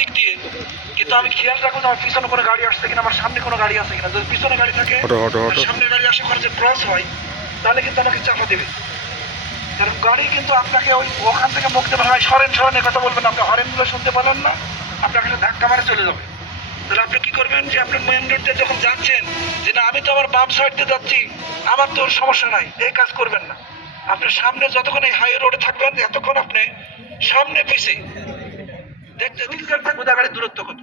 দিক দিয়ে, কিন্তু আমি খেয়াল রাখবো যে আমার পিছনে কোনো গাড়ি আসছে কিনা, আমার সামনে কোনো গাড়ি আছে কিনা। যদি পিছনে গাড়ি থাকে, সামনে গাড়ি আসে করে যে ক্রস হয়, তাহলে কিন্তু আমাকে চাপা দেবে। কারণ গাড়ি কিন্তু আপনাকে ওখান থেকে মুখ দেবে, ভাই সরেন সরেন এ কথা বলবেন, আপনি হরেনগুলো শুনতে পারেন না, আপনাকে ধাক্কা মারে চলে যাবে। তাহলে আপনি কি করবেন যে আপনি মেন রোড দিয়ে যখন যাচ্ছেন, যে না আমি তো আমার বাম সাইড দিয়ে যাচ্ছি, আমার তো সমস্যা নাই, এই কাজ করবেন না। আপনি সামনে যতক্ষণ এই হাই রোডে থাকবেন, এতক্ষণ আপনি সামনে পিছে দেখতে দেখতে বোঝা গাড়ির দূরত্ব কত।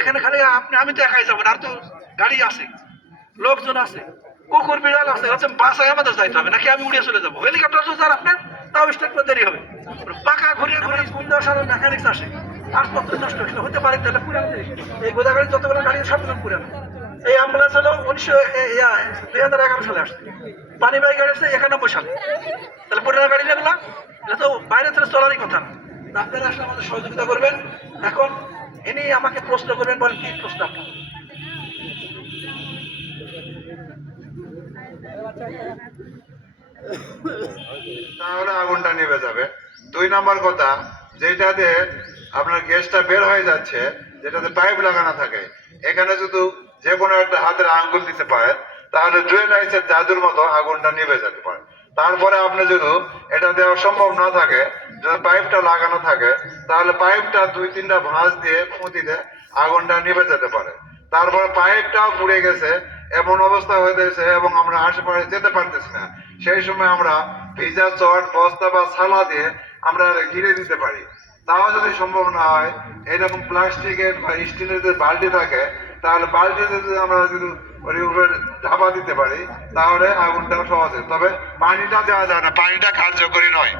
এখানে খালি আমি তো একাই যাবো না, আর তো গাড়ি আছে, লোকজন আছে, কুকুর বিড়াল আছে, হচ্ছে বাসায় আমাদের যাইতে হবে, নাকি আমি উড়িয়ে চলে যাবো। হেলিকপ্টার স্যার আপনার তাও স্টার্ট করে দেরি হবে, পাকা ঘুরিয়ে ঘুরিয়ে কোন দেওয়ার সাথে মেকানিক্স আসে, আসপত্র নষ্ট হতে পারে। তাহলে পুরানো এই গোদা গাড়ি যতগুলো গাড়ি সবগুলো পুরানো। এই অ্যাম্বুলেন্স হলো 2011 সালে আসছে, পানি বাই গাড়ি আসছে 91 সালে। তাহলে পুরানো গাড়ি যেগুলো, এটা তো বাইরে থেকে চলারই কথা না। আপনারা আসলে আমাদের সহযোগিতা করবেন। এখন ইনি আমাকে প্রশ্ন করবেন, বলেন কি প্রশ্ন আপনার? তাহলে আগুনটা নিভে যাবে। 2 নাম্বার কথা, যেটাতে আপনার গ্যাসটা বের হয়ে যাচ্ছে, যেটাতে পাইপ লাগানো থাকে, এখানে শুধু যে কোনো একটা হাতের আঙ্গুল দিতে পারেন, তাহলে ড্রেন আইসের জাদুর মতো আগুনটা নিভে যেতে পারে। তারপরে আপনি যদি এটা দেওয়া সম্ভব না থাকে, যদি পাইপটা লাগানো থাকে, তাহলে পাইপটা 2-3টা ভাঁজ দিয়ে ফুঁতিতে আগুনটা নিভে যেতে পারে। তারপরে পাইপটাও পুড়ে গেছে, এমন অবস্থা হয়ে গেছে এবং আমরা আশেপাশে যেতে পারতেছি না, সেই সময় আমরা ভিজা চট বস্তা বা ছালা দিয়ে আমরা ঘিরে দিতে পারি। তাও যদি সম্ভব না হয়, এরকম প্লাস্টিকের বা স্টিলের যে বালতি থাকে, তাহলে বালতিতে যদি আমরা যদি ওর উপরে ঢাপা দিতে পারি, তাহলে আগুনটা সহজে। তবে পানিটা দেওয়া যায় না, পানিটা কার্যকরী নয়,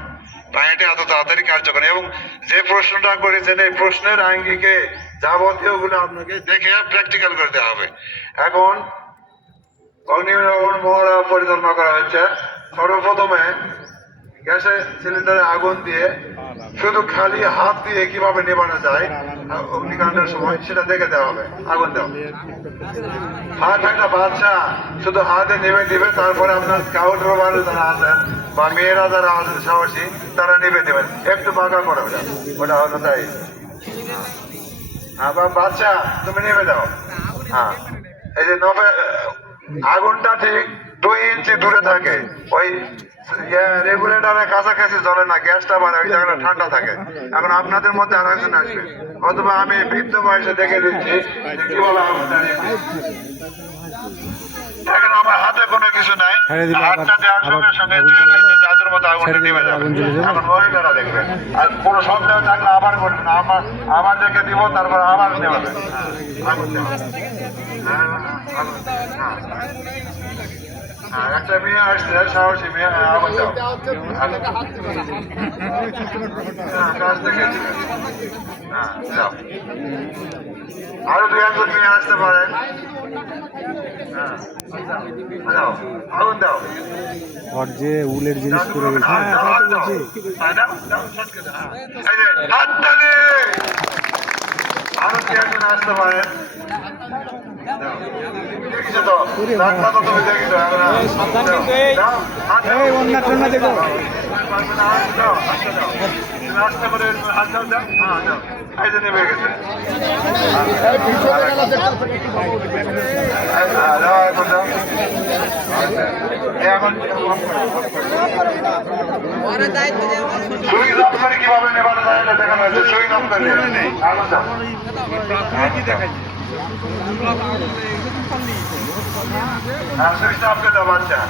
পানিটা এত তাড়াতাড়ি কার্যকরী। এবং যে প্রশ্নটা করেছেন, এই প্রশ্নের আঙ্গিকে যাবতীয় গুলো আপনাকে দেখে প্র্যাকটিক্যাল করতে হবে। এখন অগ্নিনির্বাপণ মহড়া পরিচালনা করা হয়েছে। সর্বপ্রথমে গ্যাসের সিলিন্ডারে আগুন দিয়ে শুধু খালি হাত দিয়ে কিভাবে নেবানো যায় অগ্নিকাণ্ডের সময়, সেটা দেখে দেওয়া হবে। আগুন দেওয়া হাত একটা বাচ্চা শুধু হাতে নেমে দিবে, তারপরে আপনার স্কাউট রোভার যারা আছেন বা মেয়েরা যারা আছেন সাহসী, তারা নেমে দেবেন, একটু বাঁকা করে ওটা হলো তাই। আবার বাচ্চা তুমি নেমে দাও। হ্যাঁ, এই যে আগুনটা ঠিক 2 ইঞ্চি দূরে থাকে, ওই রেগুলেটরের কাছাকাছি জ্বলে না, গ্যাসটা মানে ওই জায়গাটা ঠান্ডা থাকে। এখন আপনাদের মধ্যে আর একজন আসবে, অথবা আমি বৃদ্ধ বয়সে দেখে দিচ্ছি কিভাবে আগুনটা নিবে। এখন আমার হাতে কোনো কিছু নাই, হাতটা দেওয়ার সঙ্গে সঙ্গে জাদুর মতো আগুনটা নিভে যাবে। এখন মহিলারা দেখবেন, আর কোনো সন্দেহ থাকলে আবার করবেন, আবার দেখে দিব, তারপর আবার নেবেন আগুন দেওয়া। একটা মেয়ে আসছে, সাহসী মেয়ে, আগুন দাও। কাজ দেখেছি। যাও, আরো 2-1 মেয়ে আসতে পারেন। আগুন দাও। আর যে উলের জিনিস করে গেছে, আরো 2-1 আসতে পারেন। দেখছো তো, রাস্তা তো তুমি দেখছো। রাস্তা করে হাত দাও, দাও, হ্যাঁ দাও, এই যে নেমে গেছে। এখন দাও, এখন সুইচ অফ করে কিভাবে নেবানো যায় এটা দেখানো হয়েছে। সুইচ অফ করে আগুন দাও। সুইচটা অফ করে দাও বাচ্চা।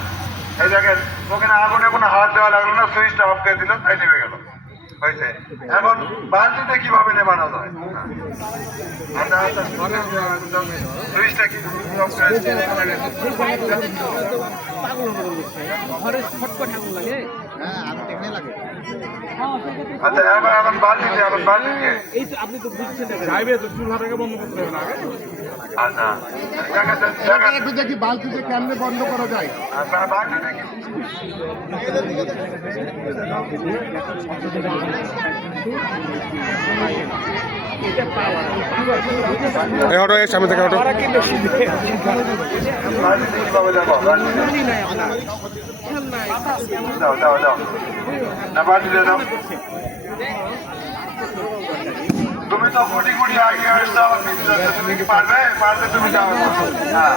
এই দেখেন, ওখানে আগুনে কোনো হাত দেওয়া লাগলো না, সুইচটা অফ করে দিল, তাই নেমে গেল, হয়েছে। এখন বালতিতে কিভাবে নেবানো যায়, সুইচটা কি আচ্ছা, এখন বালতিতে, এখন বালতিতে আপনি তো বুঝছেন যাইবে তো চুলাটাকে বন্ধ করতে হবে না। আচ্ছা, একটু দেখি বালতিতে কেমনে বন্ধ করা যায়। অটো এর সামনে থেকে অটো দাও দাও দাও, না বালতিতে দাও। তুমি তুমি তো কোটি কোটি আগে আসছো, তুমি কি পারবে? পারলে তুমি যাও। হ্যাঁ,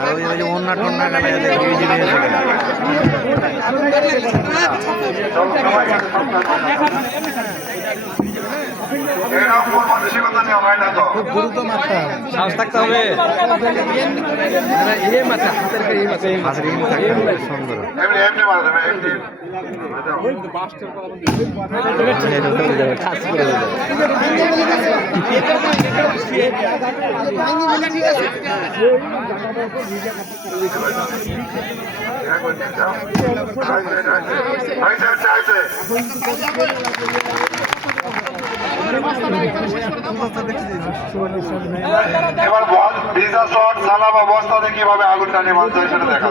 আর ওই যে অন্য টন্না কাটা এরকম মানসিকতা নিয়ে হয় না তো। সাহস থাকতে হবে। সুন্দর এমনি এমনি মারা যাবে, এমনি এবার বল ভিজা শট সালা বা বস্তাতে কিভাবে আগুন টানিয়ে মানতে হয় সেটা দেখা।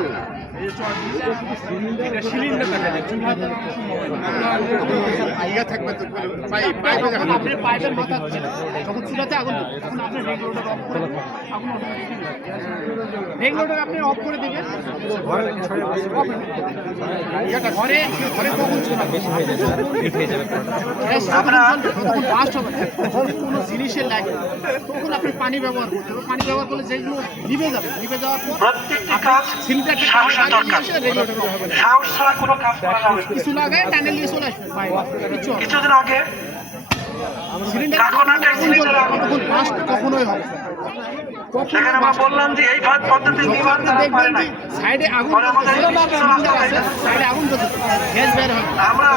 ইয়ে থাকবে তো পাইপে যখন আপনি পাইপের মাথা যখন চুলাতে আগুন তখন আপনি রেগুলেটর আপনি অফ করে দিবেন। ঘরে ঘরে কখন বেশি হয়ে যাবে তখন বাস্ট হবে, যদি কোনো জিনিসের লাগে তখন আপনি পানি ব্যবহার করতে হবে। পানি ব্যবহার করলে যেগুলো নিভে যাবে, নিভে যাওয়ার পর প্রত্যেকটি কাজ সিলিন্ডারটা সাহসের দরকার। রেগুলেটর হবে না। সাহস ছাড়া কোনো কাজ করা যাবে না। কিছু লাগায় টানেল দিয়ে চলে আসবে কিছু হবে না। কিছুদিন আগে সিলিন্ডার কাকনাটের সিলিন্ডারে আগুন তখন বাস্ট কখনোই হবে। সেখানে আমরা বললাম যে এই পদ্ধতি নির্মাণ তারা পারে নাই। সাইডে আগুন পরে আমাদের সিলিন্ডার আছে, সাইডে আগুন জ্বলছে, গ্যাস বের হয় আমরা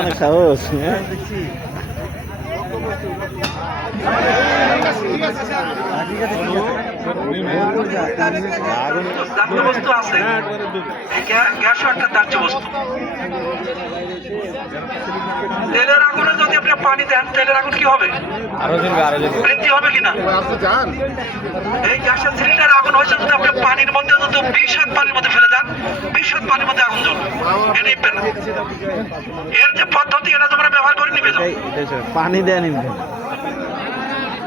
অনেক সাহস। দাহ্য বস্তু আছে, গ্যাসও একটা দাহ্য বস্তু। তেলের আগুনে যদি আপনি পানি দেন, তেলের আগুন কি হবে? বৃদ্ধি হবে কিনা? এই গ্যাসের সিলিন্ডারে আগুন হয়েছে যদি আপনি পানির মধ্যে যদি 20 হাত পানির মধ্যে ফেলে দেন, 20 হাত পানির মধ্যে আগুন জ্বলবে, এটা নিবে না। এর যে পদ্ধতি এটা তোমরা ব্যবহার করে নিবে যাও। পানি দেয়নি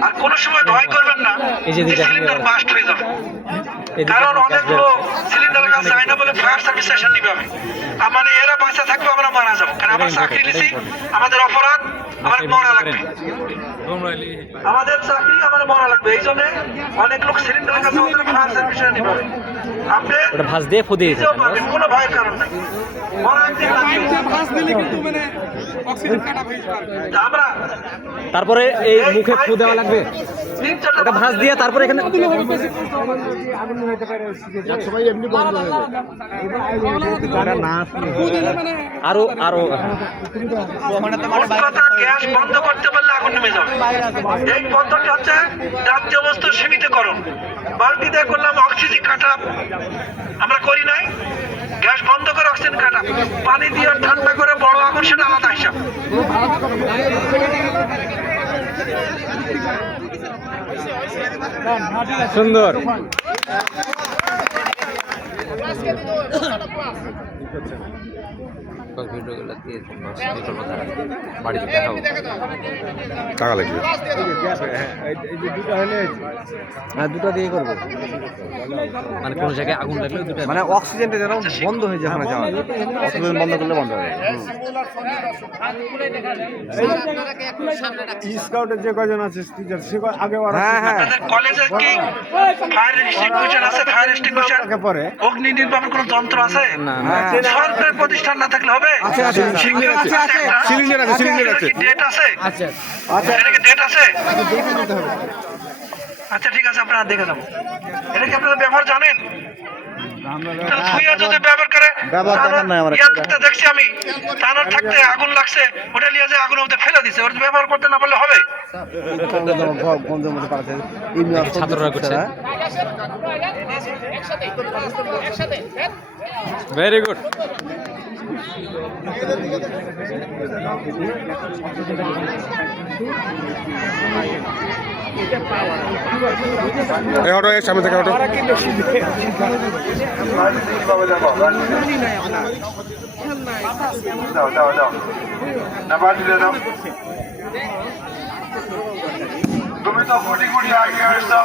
আর কোন সময় ভয় করবেন না সিলিন্ডার বাস্ট হয়ে যাবে, কারণ অনেকগুলো সিলিন্ডারের কাছে যায় না বলে ফায়ার সার্ভিস স্টেশন নিবে। আমি মানে এরা বাঁচা থাকবে, আমরা মারা যাবো, কারণ আমরা চাকরি নিছি, আমাদের অপরাধ, আমার মরা লাগবে, আমাদের চাকরি আমার মরা লাগবে। এই জন্য অনেক লোক সিলিন্ডারের কাছে ফায়ার সার্ভিস স্টেশন নিবে। আপনি ভাঁজ দিয়ে ফুদিয়ে নিজেও পাবেন, কোনো ভয়ের কারণ নাই। মরা একদিন লাগবে। আমরা তারপরে এই মুখে ফু দেওয়া লাগবে, এটা ভাঁজ দিয়ে তারপরে এখানে সবাই এমনি বন্ধ হয়ে যাবে। আরো আরো গ্যাস বন্ধ করতে পারলে আগুন নেমে যাবে। এই পদ্ধতি হচ্ছে দাহ্য বস্তু সীমিতকরণ। বালতি দিয়ে করলাম অক্সিজেন কাটা, আমরা করি নাই। গ্যাস বন্ধ করে অক্সিজেন কাটা, পানি দিয়ে ঠান্ডা করে বড় আগুন, সেটা আলাদা হিসাব। সুন্দর। টাকা লাগবে, দুটো দিয়ে করবো, মানে কোনো জায়গায় আগুন লাগলে মানে অক্সিজেনটা যেন বন্ধ হয়ে যায়, অক্সিজেন বন্ধ করলে বন্ধ হবে। স্কাউটের যে কয়জন আছে আগে কলেজের কি ফায়ার এক্সটিংগুইশার আছে? ফায়ার এক্সটিংগুইশার পরে অগ্নি নির্বাপন কোনো যন্ত্র আছে? সরকারি প্রতিষ্ঠান না থাকলে হবে? সিলিন্ডার আছে, সিলিন্ডার আছে, ডেট আছে? এটা কি ডেট আছে? আচ্ছা ঠিক আছে, আপনারা দেখে যাবো। এটা কি আপনারা ব্যবহার জানেন? যদি ব্যবহার করে দেখছি আমি, টানার থাকতে আগুন লাগছে, ওটা নিয়ে যে আগুনের মধ্যে ফেলে দিচ্ছে, ওটা ব্যবহার করতে না পারলে হবে? ছাত্ররা করছে। Very good. এই অটো এর সামনে থেকে অটো কিভাবে দেখো দাও দাও দাও না বাজিলে দাও তুমি তো কোটি কোটি আগে আসছো